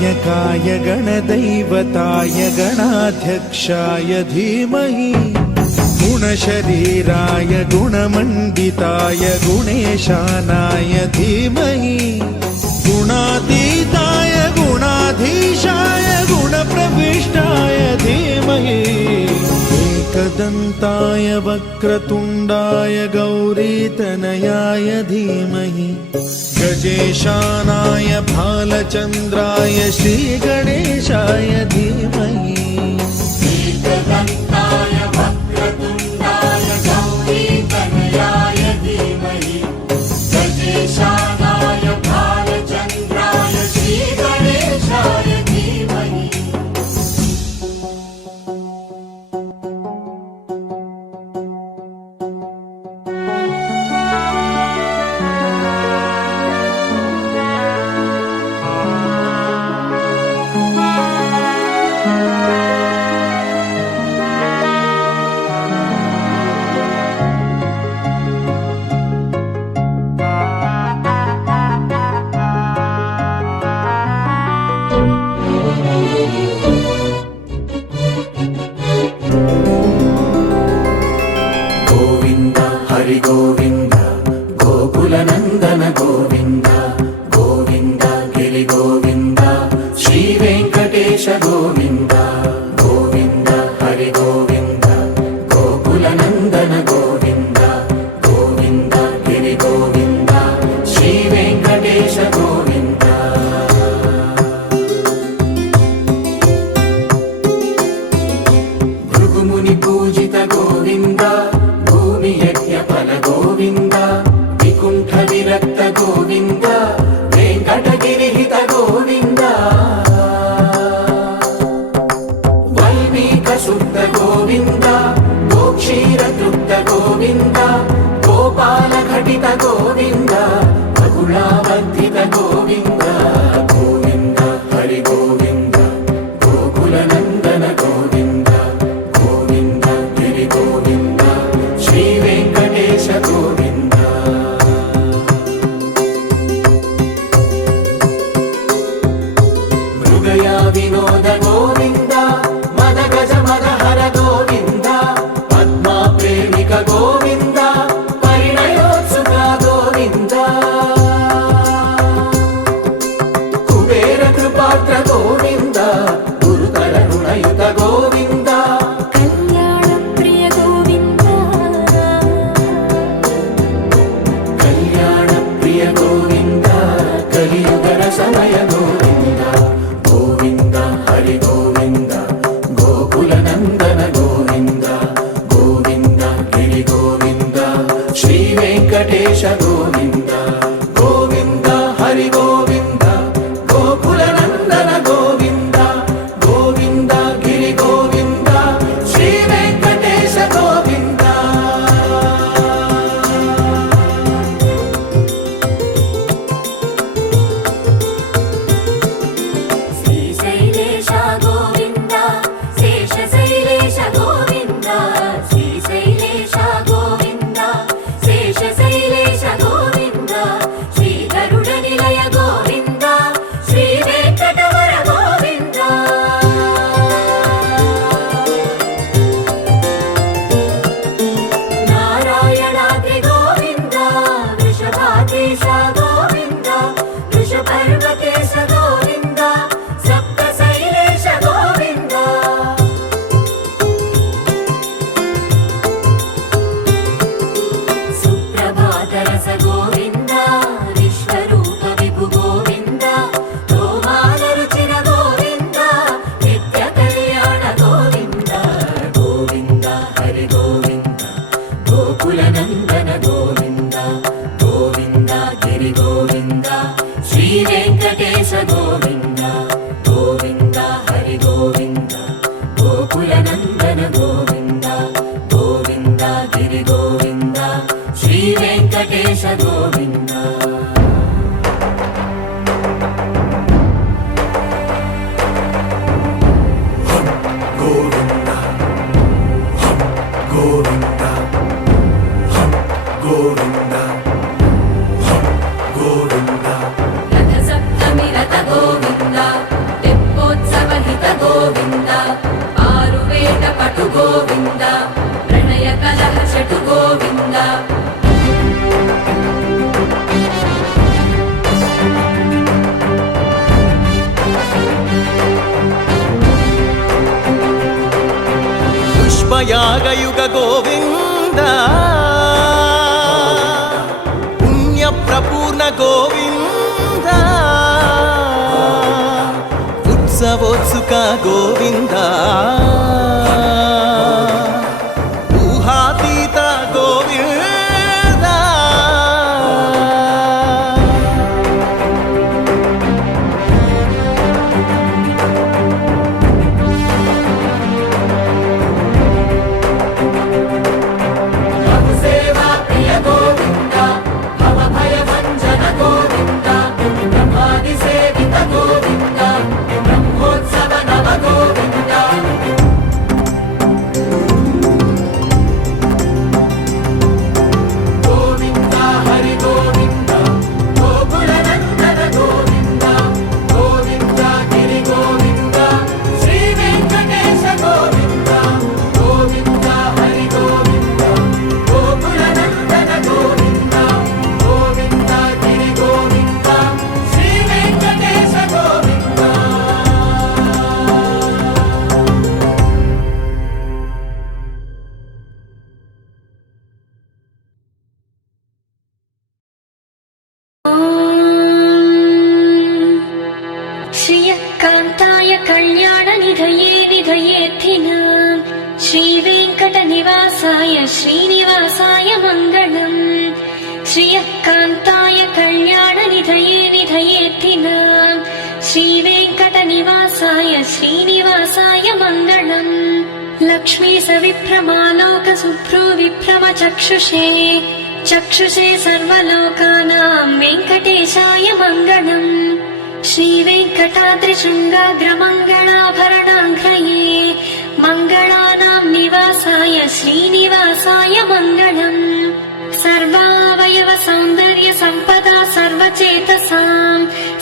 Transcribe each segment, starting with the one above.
गणनायकाय गणदैवताय गणाध्यक्षाय धीमहि गुणशरीराय गुणमण्डिताय गुणेशानाय धीमहि गुणातीताय गुणाधीशाय गुणप्रविष्टाय धीमहि एकदन्ताय वक्रतुण्डाय गौरीतनयाय धीमहि गजेशानाय भालचन्द्राय श्रीगणेशाय धीमहि एकदन्ताय वक्रतुण्डाय गौरीतनयाय धीमहि गजेशानाय भालचन्द्राय श्रीगणेशाय धीमहि गोविंद गोकुलनंदन गोविंद गोविंद गिरि गोविंद श्री वेंकटेश गोविंद गोविंद हरि गोविंद गोकुलनंदन गोविंद गोविंद गिरि गोविंद श्री वेंकटेश गोविंद भृगुमुनि पूजित गोविंद गोविंद विकुंठ विरक्त गोविंद वेंकटगिरिहित गोविंद वल्मीक शुद्ध गोविंद गोक्षीर तृप्त गोविंद गोपाल घटित गोविंद बकुलावर्धित गोविंद गोविंद हरि गोविंद गोकुलनंदन गोविंद गोविंद गिरि गोविंद श्री वेंकटेश गोविंद मृगया विनोद गोविंद मद गज मदहर गोविंद पद्मा प्रेमिक गोविंद परिणयोत्सुक गोविंद कुबेर कृपात्र गोविंद गुरुतर ऋणयुत गोविंद गोविंद कलियुगर समय गोविंद गोविंद हरि गोविंद गोकुलनंदन गोविंद गोविंद गिरि गोविंद श्री वेंकटेश गोविंद गोविंद हरि गोविंद गोकुलनंदन गोविंद गोविंद गिरि गोविंद श्री वेंकटेश गोविंद गोकुलनंदन गोविंद गोविंद गिरि गोविंद श्री वेंकटेश गोविंद गोविंद हरि गोविंद गोकुलनंदन गोविंद गोविंद गिरि गोविंद श्री वेंकटेश गोविंद गोविंद गोविंद गोविंद गोविंद रथ सप्तमी रथ गोविंद ధర్మయాగయుగ గోవింద పుణ్యప్రపూర్ణ గోవింద ఉత్సవోత్సుక గోవింద ఊహాతీత గోవింద సేవా ప్రియ గోవింద భవ భయ భంజన గోవింద బ్రహ్మాది సేవిత గోవింద బ్రహ్మోత్సవ నవ గోవింద గోవింద హరి గోవింద గోకుల నందన గోవింద గోవింద గిరి గోవింద శ్రీ వెంకటేశ గోవింద గోవింద హరి గోవింద గోకుల నందన గోవింద గోవింద గిరి గోవింద శ్రీ వెంకటేశ గోవింద श्रियकान्ताय कल्याणनिधये निधयेऽर्थिनाम् श्रीवेङ्कटनिवासाय श्रीनिवासाय मङ्गलम् श्रियकान्ताय कल्याणनिधये निधयेऽर्थिनाम् श्रीवेङ्कटनिवासाय श्रीनिवासाय मङ्गलम् लक्ष्मी सविभ्रमालोकसुभ्रू विभ्रमचक्षुषे चक्षुषे सर्वलोकानां वेङ्कटेशाय मङ्गलम् श्रीवेङ्कटाद्रिशृङ्गाग्रमङ्गलाभरणाङ्घ्रये मङ्गलानां निवासाय श्रीनिवासाय मङ्गलम् सर्वावयव सौन्दर्य सम्पदा सर्वचेतसां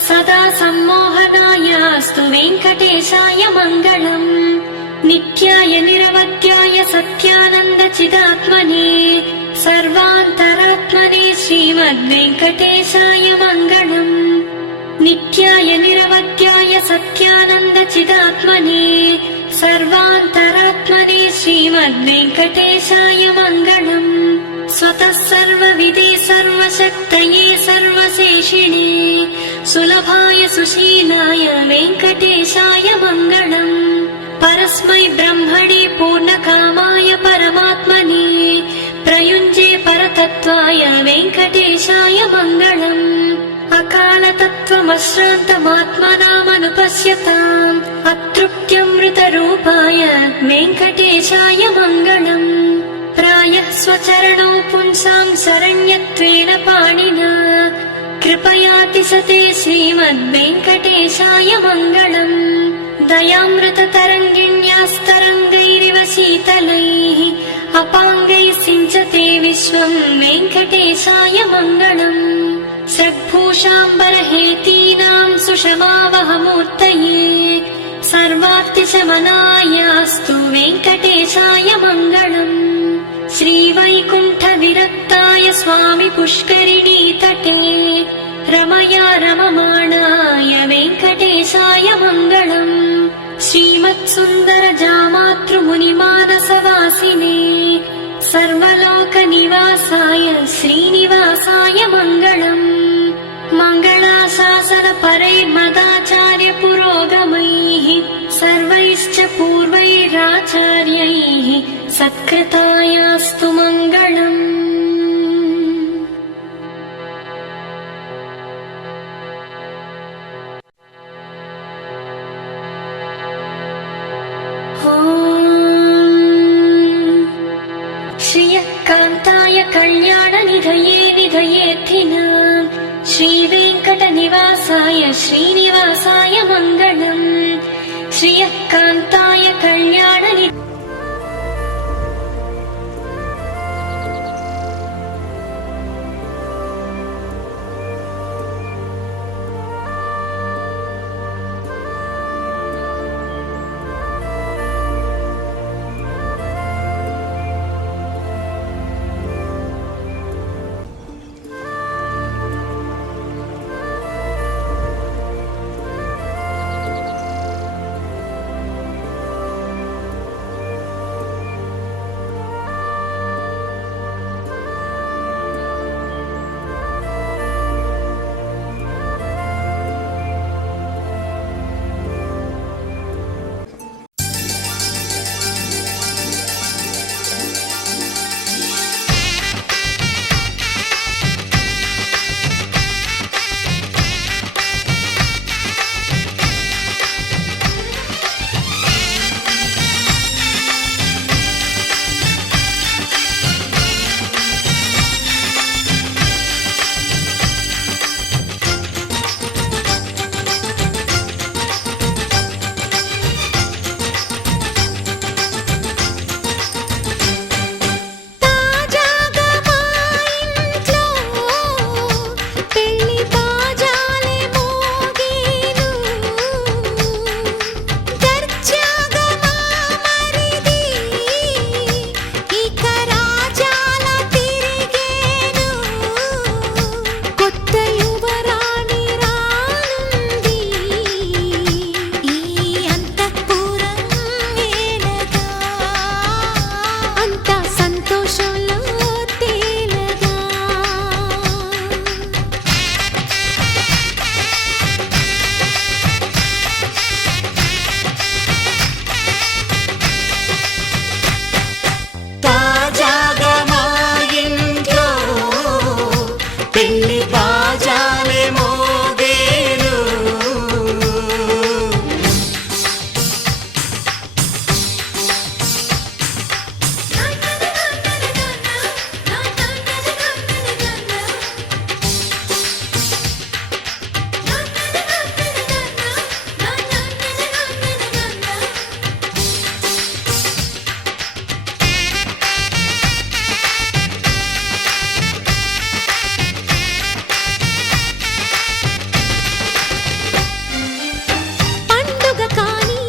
सदा सम्मोहनायास्तु वेङ्कटेशाय मङ्गलम् नित्याय निरवध्याय सत्यानन्द चिदात्मने सर्वान्तरात्मने श्रीमद्वेङ्कटेशाय मङ्गलम् नित्याय निरवध्याय सत्यानन्द चिदात्मने सर्वान्तरात्मने श्रीमद्वेङ्कटेशाय मङ्गलम् स्वतः सर्वविदे सर्वशक्तये सर्वशेषिणे सुलभाय सुशीलाय वेङ्कटेशाय मङ्गलम् परस्मै ब्रह्मणे पूर्णकामाय परमात्मने प्रयुञ्जे परतत्त्वाय वेङ्कटेशाय मङ्गलम् अकालतत्त्वमश्रान्तमात्मनामनुपश्यताम् अतृप्त्यमृतरूपाय वेङ्कटेशाय मङ्गलम् प्रायः स्वचरणौ पुंसां शरण्यत्वेन पाणिना कृपयातिशते श्रीमद्वेङ्कटेशाय मङ्गलम् दयामृततरङ्गिण्यास्तरङ्गैरिव शीतलैः अपाङ्गैः सिञ्चते विश्वं वेङ्कटेशाय मङ्गलम् षड्भूषाम्बरहेतीनां सुषमावहमूर्तये सर्वार्तिशमनायास्तु वेङ्कटेशाय मङ्गलम् श्रीवैकुण्ठविरक्ताय स्वामि पुष्करिणीतटे रमया रममाणाय वेङ्कटेशाय मङ्गलम् श्रीमत्सुन्दरजामातृमुनिमानसवासिने सर्वलोकनिवासाय श्रीनिवासाय मङ्गलम् मङ्गलाशासनपरैर्मदाचार्यपुरोगमैः सर्वैश्च पूर्वैराचार्यैः सत्कृतायास्तु मङ्गलम् श्रियकान्ताय कल्याणनिधये निधयेऽर्थिनाम् श्रीवेङ्कटनिवासाय श्रीनिवासाय मङ्गलम् श्रियकान्ताय कल्याणनि పెళ్లి బాజాలే మోగేను పండుగ కాని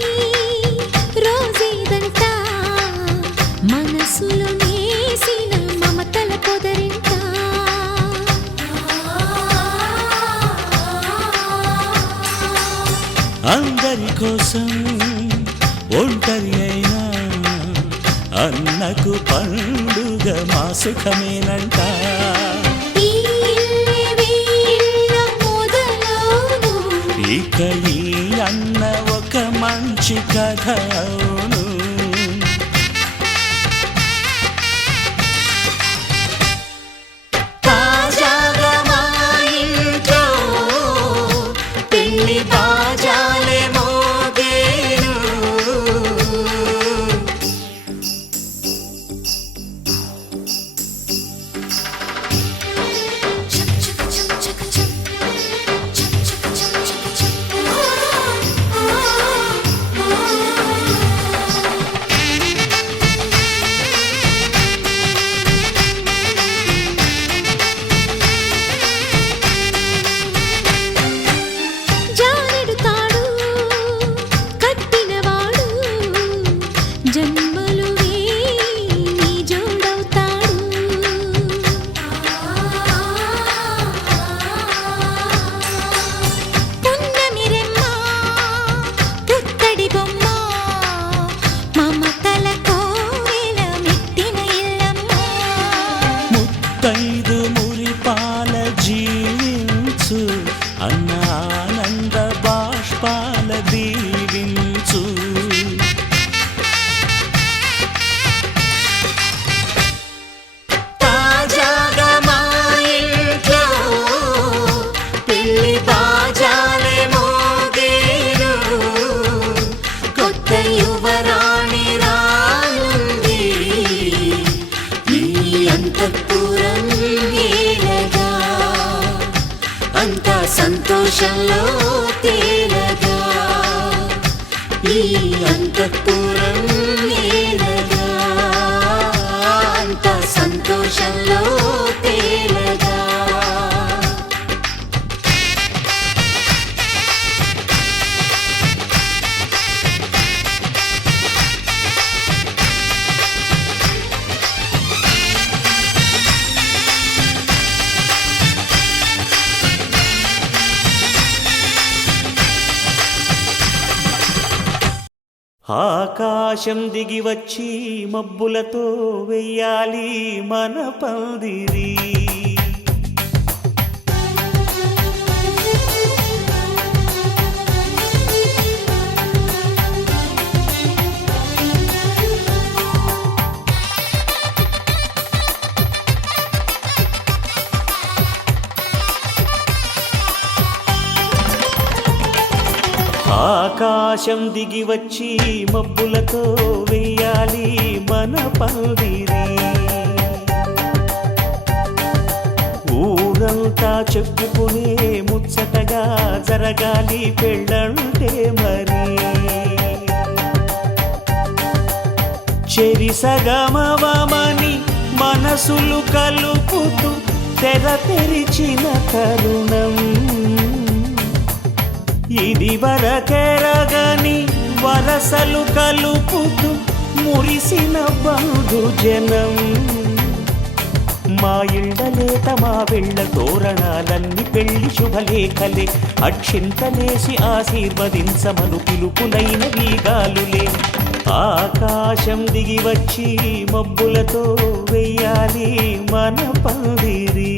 రోజేదంట మనసులో నేసిన మమతల పొదరింట అందరి కోసం ఒంటరి అయినా అన్నకు పండుగ మా సుఖమేనంట. ఈ ఇల్లే వీళ్ళ మొదలవును ఇక ఈ అన్న ఒక మంచి కథ అవును. తాజాగా మా ఇంట్లో పెళ్లి బాజాలే మోగేను జానెడు తాడు కట్టినవాడు జన్మలు నీ జోడవుతాడు పున్నమి రెమ్మ పుత్తడి బొమ్మ మమతల కోవెల మెట్టిన ఇల్లమ్మ ముత్తైదు మురిపాల జీవించు అన్న ఆనంద బాష్పాల దీవించు. తాజాగా మా ఇంట్లో పెళ్లి బాజాలే మోగేను కొత్త యువరాణి రానుంది ఈ అంతఃపురం ఏలగా అంతా సంతోషంలో తేలగా ఈ అంతఃపురం ఏలగా అంతా సంతోషంలో తేలగా ఆకాశం దిగి వచ్చి మబ్బులతో వెయ్యాలి మన పందిరి ఆకాశం దిగి వచ్చి మబ్బులతో వెయ్యాలి మన పందిరి ఊరంతా చెప్పుకునే ముచ్చటగా జరగాలి పెళ్ళంటే మరి చెరిసగమవమని మనసులు కలుపుతూ తెర తెరిచిన తరుణం ఇది వరకెరగని వరసలు కలుపుతూ మురిసిన బంధుజనం మా ఇళ్ళలేత మా వెళ్ళ తోరణాలన్నీ పెళ్లి శుభలేఖలే అక్షింతలేసి ఆశీర్వదించమను పిలుపులైన వీగాలులే ఆకాశం దిగి వచ్చి మబ్బులతో వెయ్యాలి మన పందిరి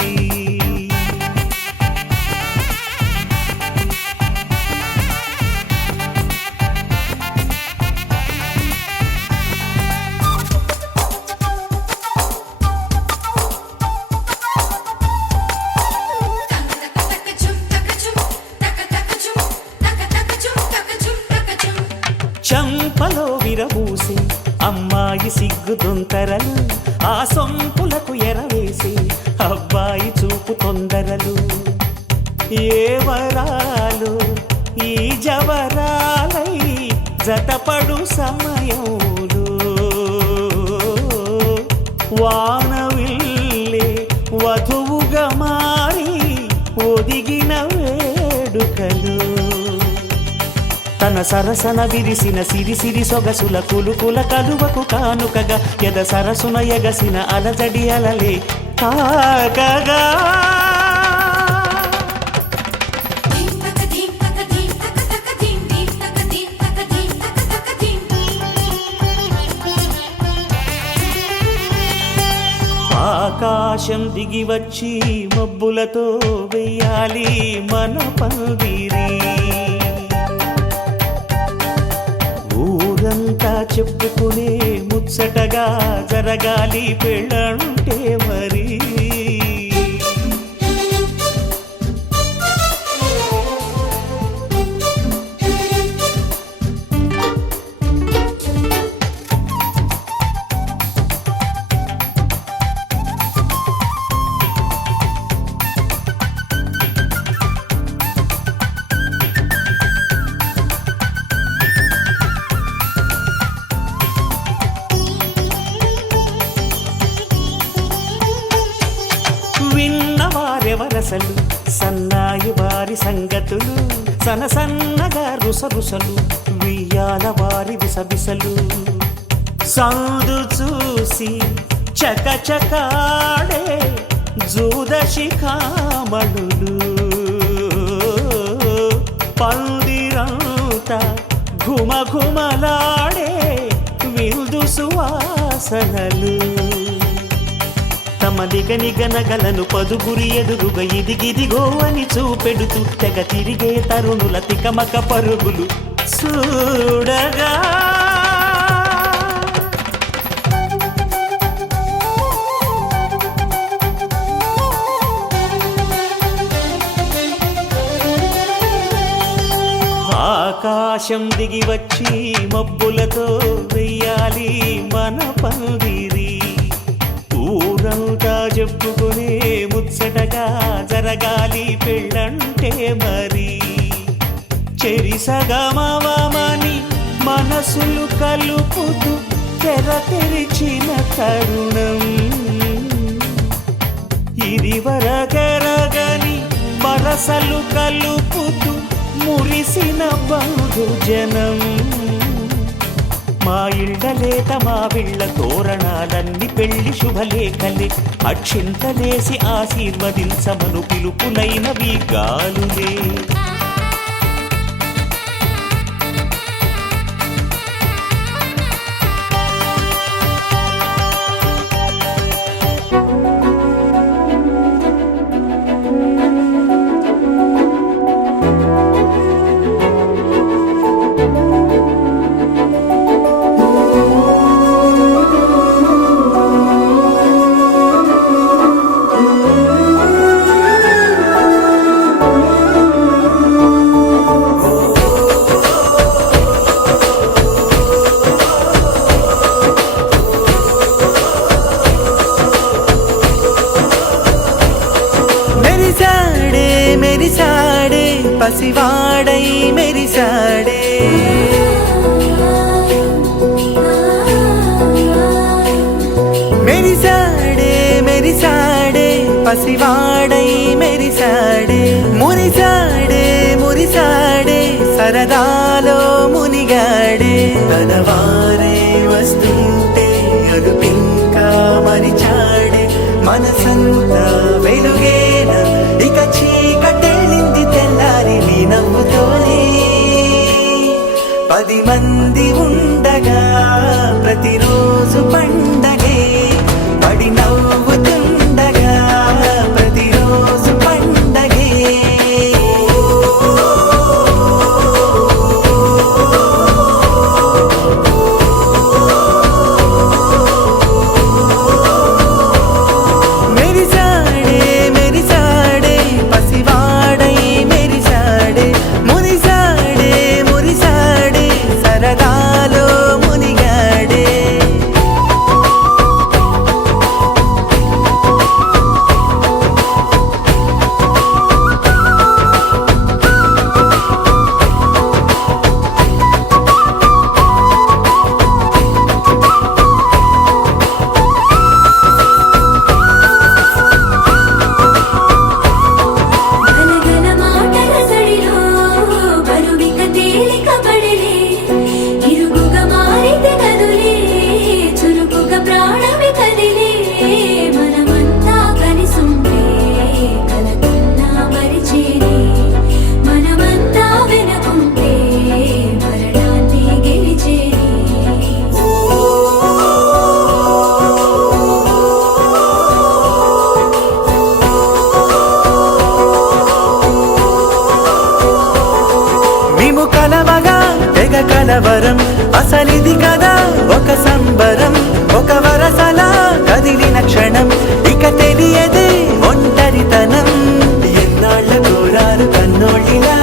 విరబూసి అమ్మాయి సిగ్గు దొంతరలు ఆ సొంపులకు ఎరవేసి అబ్బాయి చూపు తొందరలు ఏ వరాలు ఈ జవరాలై జతపడు సమయంలో వానవిల్లే వధువుగా మారి ఒదిగిన వేడుకలు తన సరసన విరిసిన సిరిసిరి సొగసుల కులుకుల కలువకు కానుకగా ఎద సరసున ఎగసిన అలజడి అలలే తాకగా ఆకాశం దిగి వచ్చి మబ్బులతో వెయ్యాలి మన పందిరి ఊరంతా చెప్పుకునే ముచ్చటగా జరగాలి పెళ్ళంటే మరి విన్నవారెవరసలు సన్నాయి వారి సంగతులు సన్నగా రుసరుసలు వియ్యాల వారి విసవిసలు సందు చూసి చకచకాడే జూదశిఖామణులు పందిరంతా ఘుమఘుమలాడే విందు సువాసనలు తమ నిగనగలను పదుగురి ఎదురుగా ఇదిగిదిగో అని చూపెడుతూ తెగ తిరిగే తరుణుల తికమక పరుగులు చూడగా ఆకాశం దిగి వచ్చి మబ్బులతో వెయ్యాలి మన పందిరి ఊరంతా చెప్పుకునే ముచ్చటగా జరగాలి పెళ్ళంటే మరి చెరిసగమవమని మనసులు కలుపుతూ తెర తెరిచిన తరుణం ఇది వరకెరగని వరసలు కలుపుతూ మురిసిన బంధుజనం మా ఇళ్ళలేత మా విళ్ళ తోరణాలన్నీ పెళ్లి శుభలేఖలే అక్షింతలేసి ఆశీర్వదించమను పిలుపులైనవి గాలులే మెరిసాడే పసివాడై మెరిసాడే మెరిసాడే పసివాడై మెరిసాడే మురిసాడే సరదాలో మునిగాడే తనవారే వస్తుంటే అదుపింకా మరిచాడే మనసంతా వెలుగేనా ఇక చీకటెళ్ళింది తెల్లారి నీ నవ్వుతోనే 10 మంది ఉండగా ప్రతిరోజు పండగే పడి నవ్వుతుండగా ప్రతిరోజు పండగే మెరిసాడే పసివాడై మెరిసాడే మురిసాడే సరదా కలవగా తెగ కలవరం అసలిది కదా ఒక సంబరం ఒక వరసలా కదిలిన క్షణం ఇక తెలియదే ఒంటరితనం ఎన్నాళ్ళ కోరారు కన్నోళ్ళిలా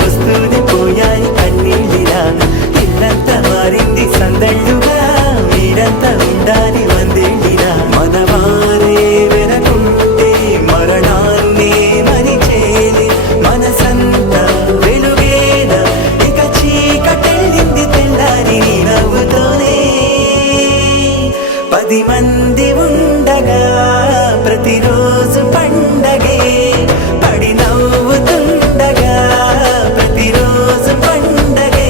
వస్తూనే పోయాయి కన్నీళ్ళిలా ఇల్లంతా మారింది సందళ్ళుగా మీరంతా ఉండాలి వందేళ్ళిలా మనవారే వెనకుంటే మరణాన్నే మరిచేలే మనసంతా వెలుగేన ఇక చీకటెళ్ళింది తెల్లారి నీ నవ్వుతోనే 10 మంది ఉండగా ప్రతిరోజు పండగే పడి నవ్వుతుండగా ప్రతిరోజు పండగే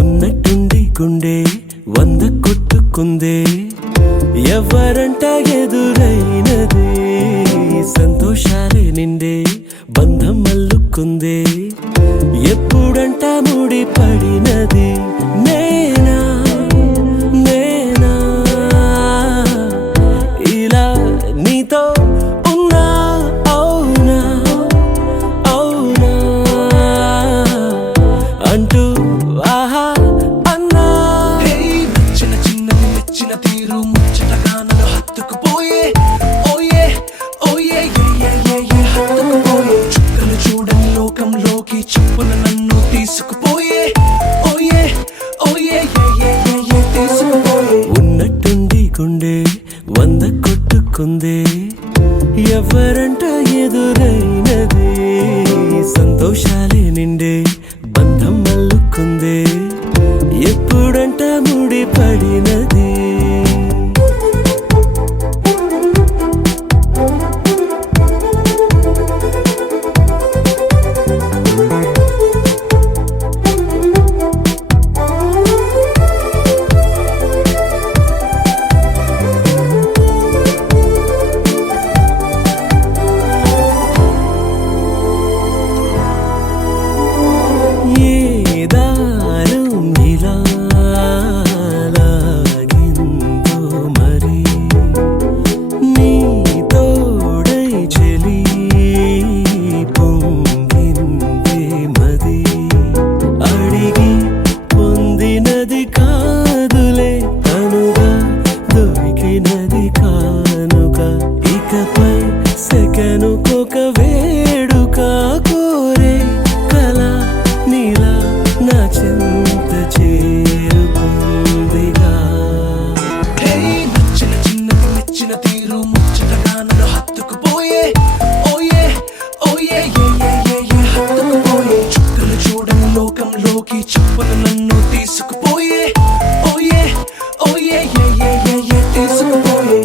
ఉన్నట్టుండి గుండె 100 కొట్టుకుందే ఎవరంట ఎదురైనదే సంతోషాలే నిండే బంధం అల్లుకుందే ఎప్పుడంట ముడి పడినది నేనా నేనా ఇలా నీతో ఉన్నా అవునా అవునా అంటూ ఆహా అన్నా చిన్న చిన్నది మెచ్చిన తీరు ముచ్చటగా నన్ను హత్తుకుపోయే ఓయే ఓయే హత్తుకుపోయే చుక్కలు చూడని లోకంలోకి చెప్పున నన్ను తీసుకుపోయే ఓయే ఓయే తీసుకుపోయే ఉన్నట్టుండి గుండె 100 కొట్టుకుందే ఎవరంట ఎదురైనదే సంతోషాలే నిండే బంధం అల్లుకుందే ఎప్పుడంట ముడి పడినది ఏ దారం ఇలా లాగిందో మరి నీ తోడై చెలి పొంగిందే మది అడిగి పొందినది కాదులే తనుగా దొరికినది కానుక ఇకపై సెకనుకొక వేడుక కోరే కల నీలా నా చింత చేరుకుందిగా నచ్చిన చిన్నది మెచ్చిన తీరు ముచ్చటగా నన్ను హత్తుకుపోయే ఓయే ఓయే హత్తుకుపోయే చుక్కలు చూడని లోకంలోకి చెప్పున నన్ను తీసుకుపోయే ఓయే ఓయే తీసుకుపోయే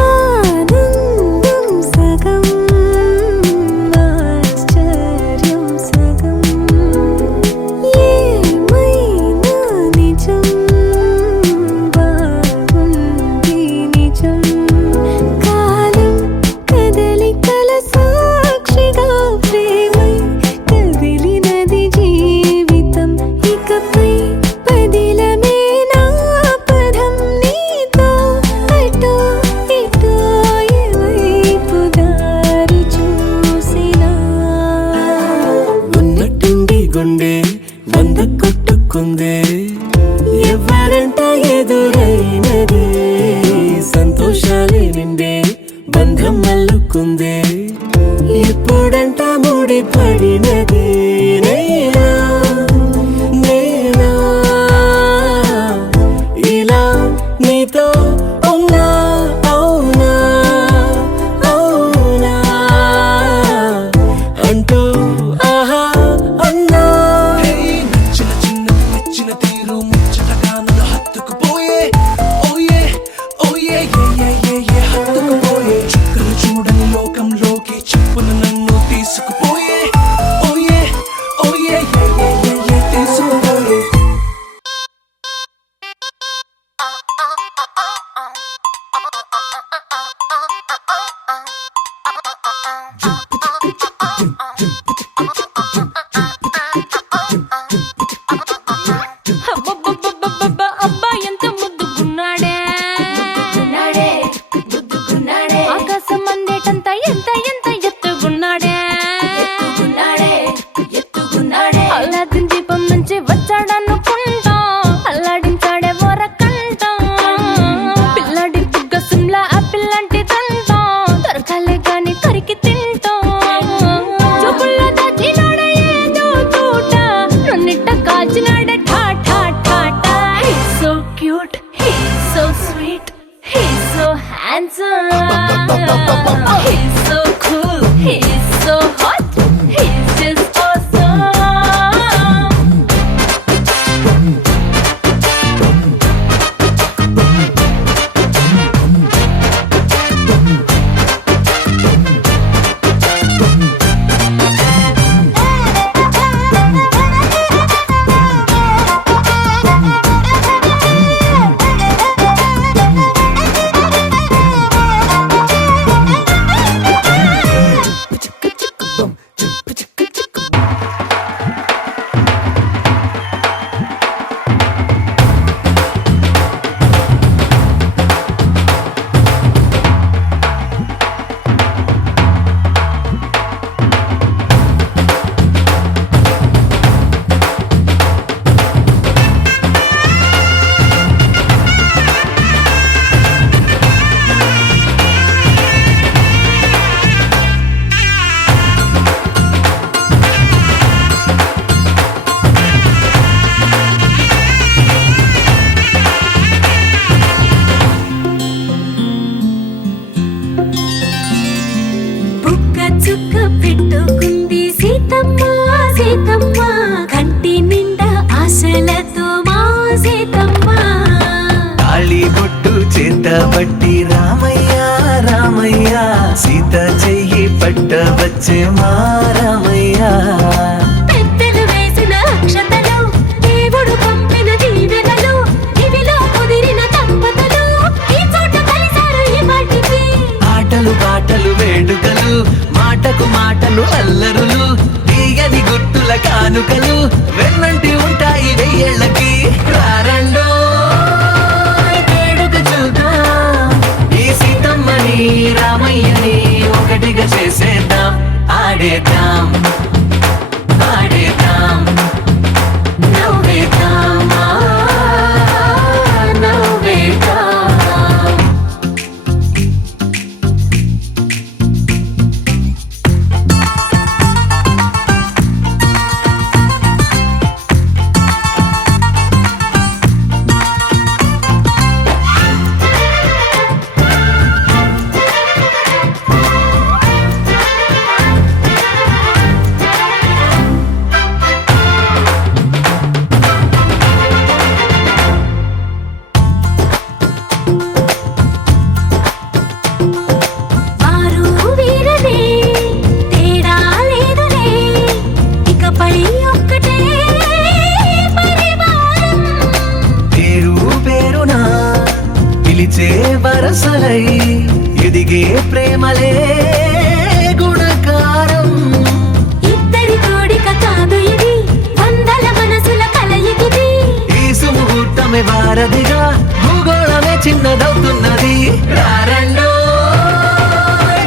ఆనందం సగం ఆశ్చర్యం సగం ఏమైనా నిజం బాగుంది నిజం కాలం కదలికల సాక్షిగా ప్రేమై కదిలినది జీవితం ఇకపై పదిలమే నా పదం నీతో అటో ఇటో ఎవైపు దారి చూసినా ఉన్నట్టుండి గుండె 100 కొట్టుకుందే ఎవరంట ఎదురైనదే సంతోషాలే నిండే బంధం అల్లుకుందే ఎప్పుడంట ముడిపడినది నేనా నేనా ఇలా నీతో ఉన్నా అవునా అవునా అంటూ ఆహా అన్నా నచ్చిన చిన్నది మెచ్చిన తీరు ముచ్చటగా నన్ను హత్తుకుపోయే ఓయే ఓయే ఏ హత్తుకుపోయే చుక్కలు చూడని లోకంలోకి చెప్పున నన్ను తీసుకుపోయే ఓయే ఓయే ఏ తీసుకుపోయే అబ్బబ్బబ్బబ్బబ్బ, అబ్బా ఎంత ముద్దుగున్నాడే ఆకాశం అందేటంత ఎంత ఎంత ఎత్తుగున్నాడే అల్లాదిన్ దీపం నుంచి వచ్చాడనుకుంటా అల్లాడించాడే వరకంట పిల్లాడి బుగ్గ సిమ్లా ఆపిల్ లాంటిదంట దొరకాలే గాని కరికి తింటా చూపుల్లో దాచినాడే ఏదో తోట నన్నిట్ట కాచినాడే ఠా ఠా ఠా ఠా He's so cute, he's so sweet, he's so handsome, he's so cool, he's so hot, he's just awesome. బుక్క చుక్క పెట్టుకుంది సీతమ్మ సీతమ్మ కంటి నిండా ఆశలతో మా సీతమ్మ తాళి బొట్టు చేత పట్టి రామయ్య రామయ్య సీత చెయ్యి పట్ట వచ్చే మా రామయ్య పెద్దలు వేసిన అక్షతలు దేవుడు పంపిన దీవెనలు ఇవిలో కుదిరిన దంపతులు ఈ చోట కలిసారు ఈ వాటికి ఆటలు పాటలు వేడుకలు మాటకు మాటలు అల్లరులు తీయని గుర్తుల కానుకలు వెన్నంటి ఉంటాయి వెయ్యేళ్ళకి రారండో వేడుక చూద్దాం ఈ సీతమ్మని రామయ్యని ఒకటిగా చేసేద్దాం ఆడేద్దాం ఆడేద్దాం నవ్వేద్దాం నవ్వేద్దాం వరసలై ఎదిగే ప్రేమలే గుణకారం ఇద్దరి కోడిక కాదు ఇది వందల మనసుల కలయికిది ఈ సుముహూర్తమే వారధిగా భూగోళమే చిన్నదవుతున్నది రారండో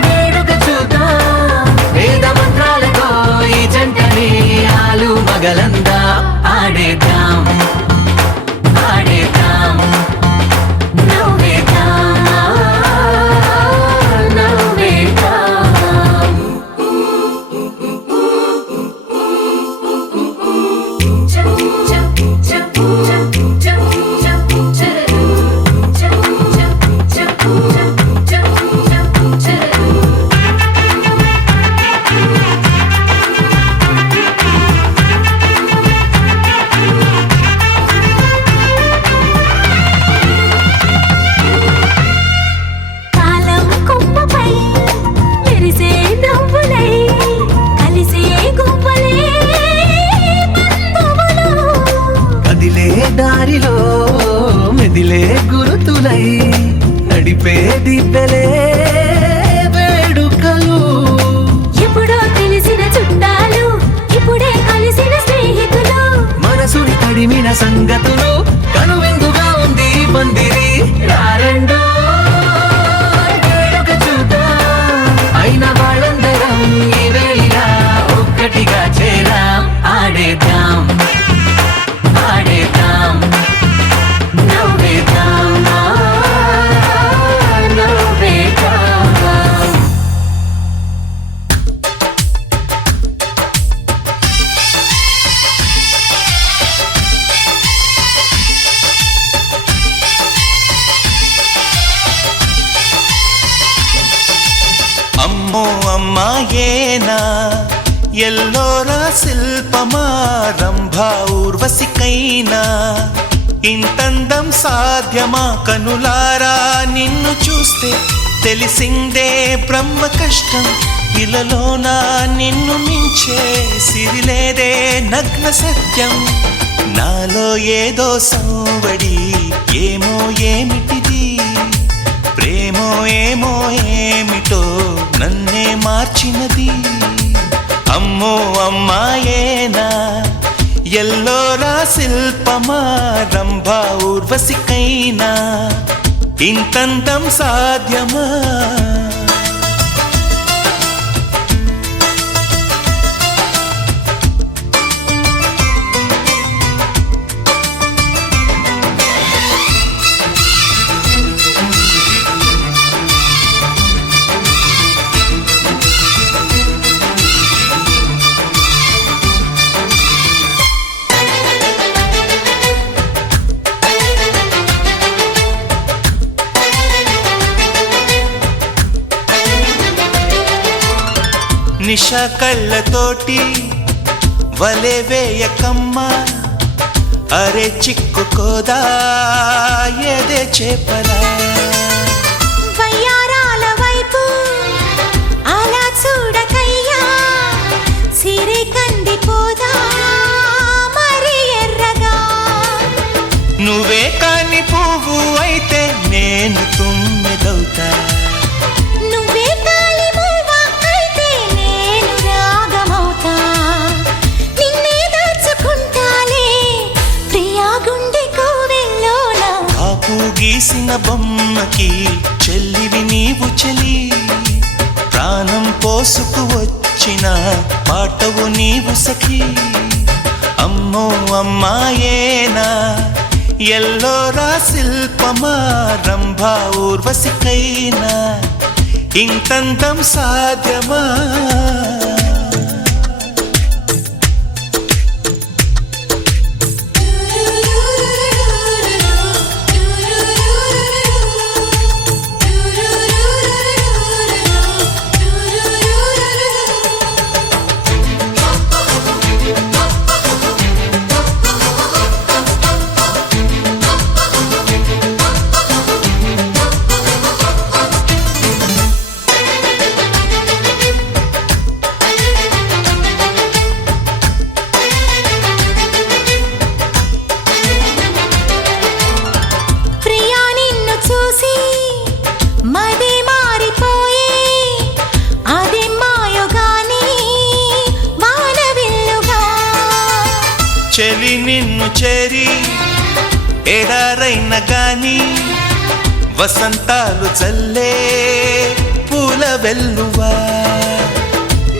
వేడుక చూద్దాం వేద మంత్రాలతో ఈ జంటని ఆలు మగలందా ఆడేద్దాం ఆడేద్దాం నవ్వేద్దాం నవ్వేద్దాం అమ్మో అమ్మాయేనా ఎల్లోరా శిల్పమా రంభా ఊర్వశికైనా ఇంతందం సాధ్యమా కనులారా నిన్ను చూస్తే తెలిసిందే బ్రహ్మ కష్టం ఇలలోన నిన్ను మించే సిరిలేదే నగ్న సత్యం నాలో ఏదో సంవడి ఏమో ఏమిటిది ప్రేమో ఏమో ఏమిటో నన్నే మార్చినది అమ్మో అమ్మాయేనా ఎల్లోరా శిల్పమా రంభా ఊర్వశికైనా ఇంతంతం సాధ్యమా నిష కళ్ళతోటి వలె వేయకమ్మా అరే చిక్కుకోదా ఏదే చేపలా వయ్యారాల వైపు అలా చూడకయ్యా సిరి కందిపోదా మరి ఎర్రగా నువ్వే కాని పువ్వు అయితే నేను తుమ్మెదవుతా నువ్వే కాలి మూవా అయితే నేను రాగమవుతా నిన్నే దాచుకుంటాలే ప్రియా గుండె కోవెల్లోన కాపు గీసిన బొమ్మకి చెల్లివి నీవు చెలి ప్రాణం పోసుకు వచ్చిన పాటవు నీవు సఖి అమ్మో అమ్మాయేనా ఎల్లోరా శిల్పమా రంభా ఊర్వశికైనా ఇంతంతం సాధ్యమా ప్రియా నిన్ను చూసి మది మారిపోయే అది మాయగాని వానవిల్లుగా చెలి నిన్ను చేరి ఎడారైన గాని వసంతాలు చల్లే పూల వెల్లువా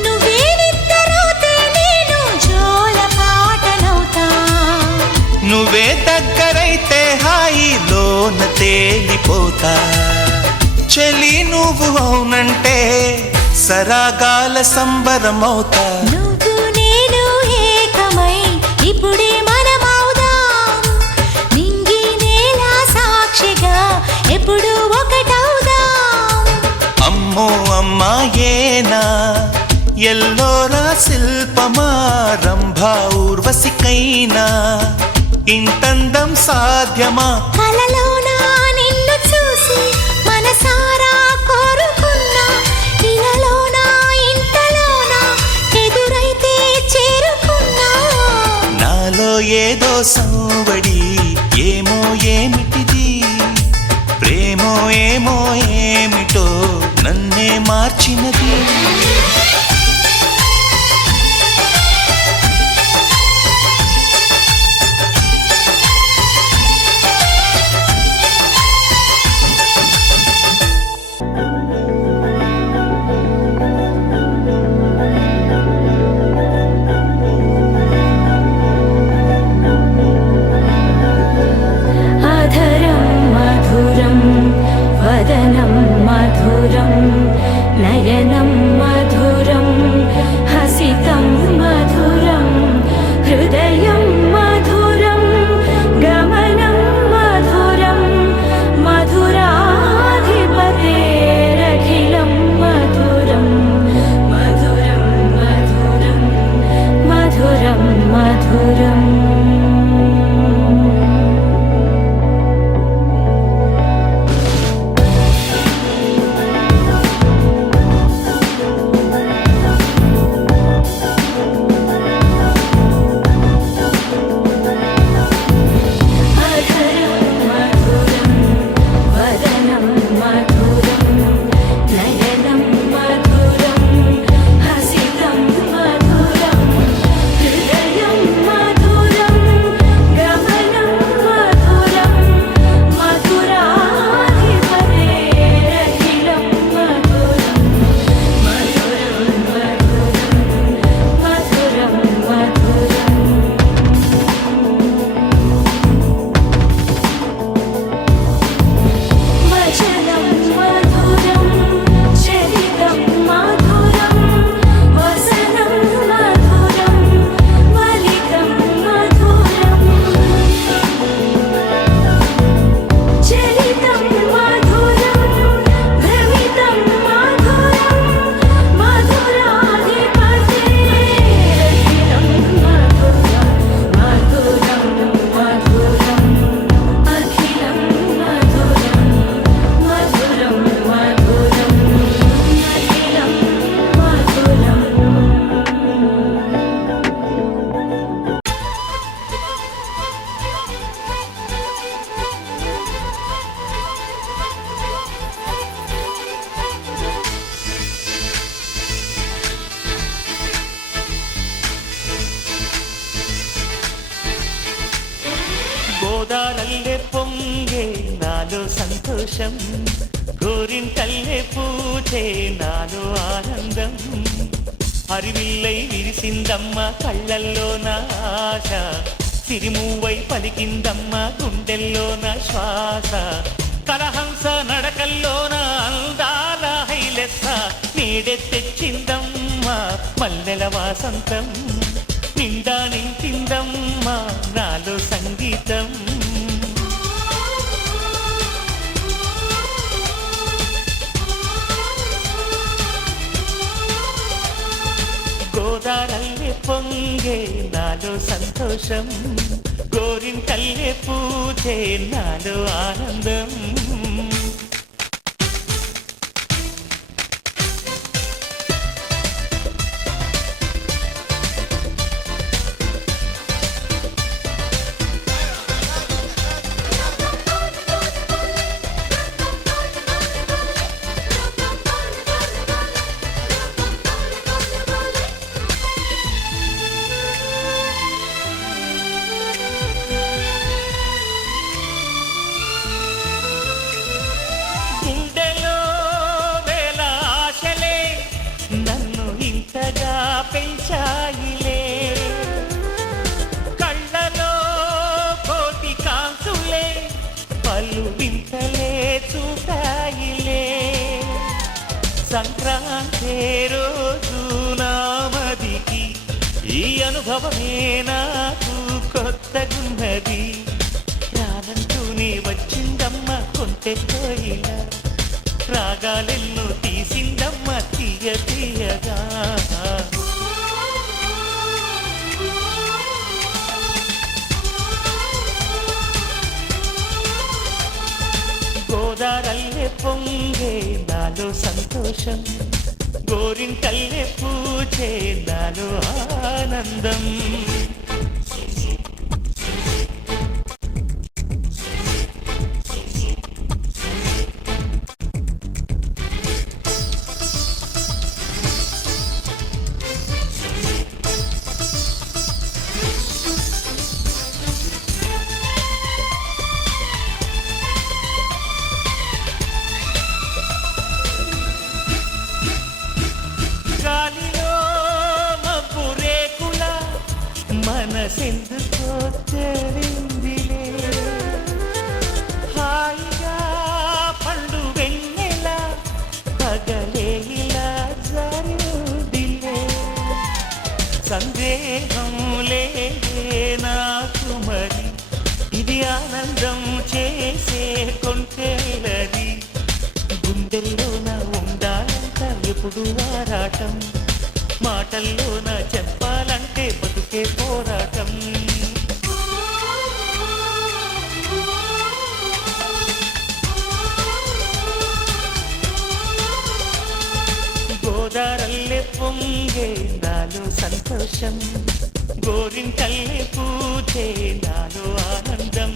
నువ్వే నిద్రపోతే నేను జోల పాటనవుతా నువ్వే దగ్గరైతే హాయిలోన తేలిపోతా చెలి నువ్వు అవునంటే సరాగాల సంబరమవుతా నువ్వు నేను ఏకమై ఇప్పుడే మనమవుదాం నింగి నేల సాక్షిగా ఎప్పుడు ఒకటవుదాం అమ్మో అమ్మాయేనా ఎల్లోరా శిల్పమా రంభా ఊర్వశికైనా ఇంతందం సాధ్యమా కలలోన నిన్ను చూసి మనసారా కోరుకున్నా ఇలలోన ఇంతలోన ఎదురైతే చేరుకున్నా నాలో ఏదో సంవడి ఏమో ఏమిటిది ప్రేమో ఏమో ఏమిటో నన్నే మార్చినది అధరం మధురం వదనం మధురం నయనం మధురం గోదారల్లే పొంగే నాలో సంతోషం, గోరింటల్లే పూచే నాలో ఆనందం. హరివిల్లై విరిసిందమ్మ కళ్ళల్లో నా ఆశ, సిరిమూవై పలికిందమ్మ గుండెల్లో నా శ్వాస. కలహంస నడకల్లోన అందాల హైలెస్స, నేడే తెచ్చిందమ్మ మల్లెల వాసంతం. నిండా నింపిందమ్మ నాలో సంగీతం. గోదారల్లే పొంగే నాలో సంతోషం, గోరింటల్లే పూజే నాలో ఆనందం. గుండెలో వేల ఆశలే నన్ను ఇంతగా పెంచాయిలే, కళ్ళలో కోటి కాంతులే పలు వింతలే చూపాయిలే. సంక్రాంతి రోజు నామదికి ఈ అనుభవమే నాకు కొత్తగున్నది. రానంటూనే వచ్చిందమ్మ కొంటె కోయిల, రాగాలెన్నో తీసిందమ్మ తీయ తీయగా. గోదారల్లే పొంగే నాలో సంతోషం, గోరింటల్లే పూచే నాలో ఆనందం. గాలిలో మబ్బు రేకుల మనసెందుకో తెలిందిలే, హాయిగా పండు వెన్నెల పగలే ఇలా జరిదిలే. సందేహం లేదే నాకు మరి, ఇది ఆనందం చేసే కొంటెలది. గుండెల్లోన ఉండాలంట ఎప్పుడు ఆరాటం, మాటల్లోన చెప్పాలంటే బతుకే పోరాటం. గోదారల్లే పొంగే నాలో సంతోషం, గోరింటల్లే పూజే నాలో ఆనందం.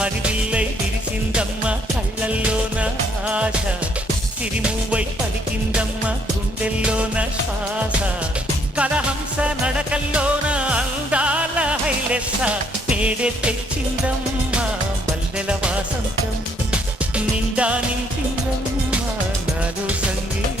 హరివిల్లై విరిసిందమ్మ కళ్ళల్లోన ఆశ, సిరిమూవై పలికిందమ్మ గుండెల్లోన శ్వాస. కలహంస నడకల్లోన అందాల హైలెస్స, నేడే తెచ్చిందమ్మ మల్లెల వాసంతం. నిండా నింపిందమ్మ నాలో సంగీతం.